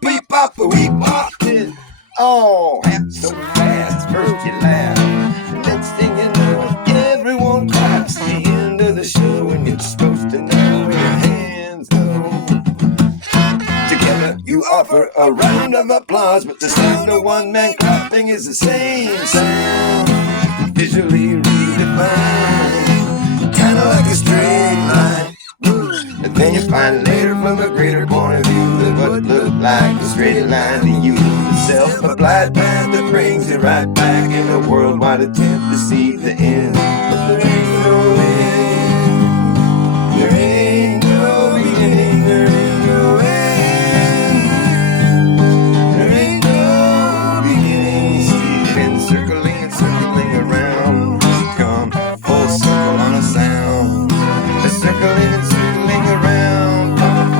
beep bop, we popped it. Oh, happened so fast. First you laugh, next thing you know, everyone claps. The end of the show, and you're supposed to know your hands go. Together you offer a round of applause, but the sound of one man clapping is the same sound, visually redefined, kinda like a straight line. And then you find later from a greater point of view that what looked like a straight line to you, the self-applied path that brings you right back in a worldwide attempt to see the end. But there ain't no end, there ain't no beginning, there ain't no end, there ain't no beginning. Been circling and circling around, come full circle on a sound. Circling and circling around, come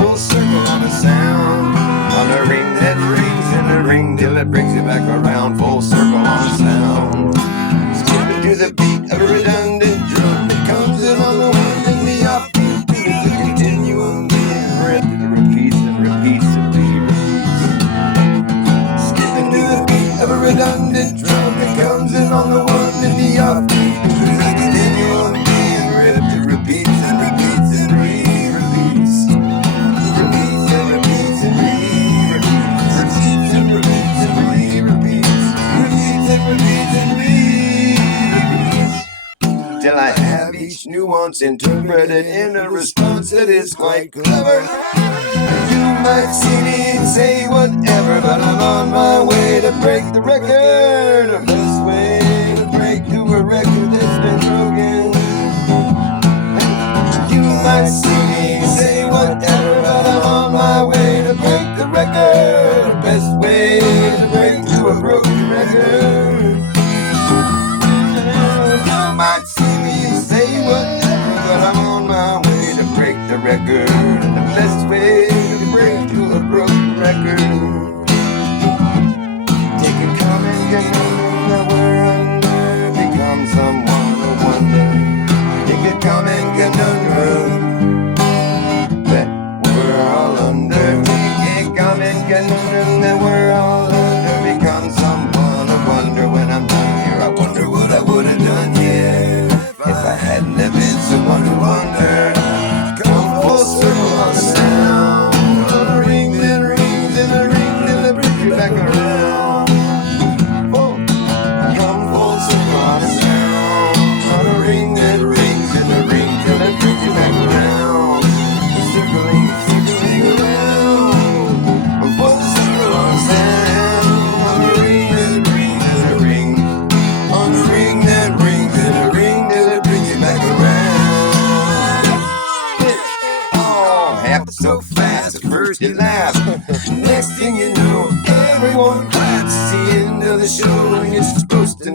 full circle on a sound. On a ring that rings in a ring till it brings you back around, full circle on a sound. Skipping to the beat of a redundant drum that comes in on the one and the offbeat. It's a continuum being ripped, it repeats and repeats and repeats. Skipping to the beat of a redundant drum that comes in on the one and the offbeat. It's a continuum being ripped, it repeats and repeats and re-repeats. Repeats and repeats and re-repeats. Repeats and repeats and re-repeats. Repeats and repeats and re-repeats. Till I have each nuance interpreted in a response that is quite clever. You might see me and say whatever, but I'm on my way to break the record. The best way to break through a record that's been broken. You might see me say whatever, but I'm on my way to break the record. The best way to break through a broken record. You might see me say whatever, but I'm on my way to break the record. And the best way to break through a broken record. Take a common conundrum that we're under, become someone of wonder. Take a common conundrum that we're all under. Take a common conundrum that we're all under, become someone of wonder. When I'm done here, I wonder what I would have done here if I hadn't have been someone who wondered. Come full circle on the sound, on a ring that rings in a ring till it brings you back around. Come full circle on the sound, on a ring that rings in a ring till it brings you back around. Circling, circling around, full circle on the sound, on a ring that rings in a ring, on a ring that rings in a ring till it brings you back around. It all happens so fast, at first you laugh, next thing you know, everyone claps. It's the end of the show and you're supposed to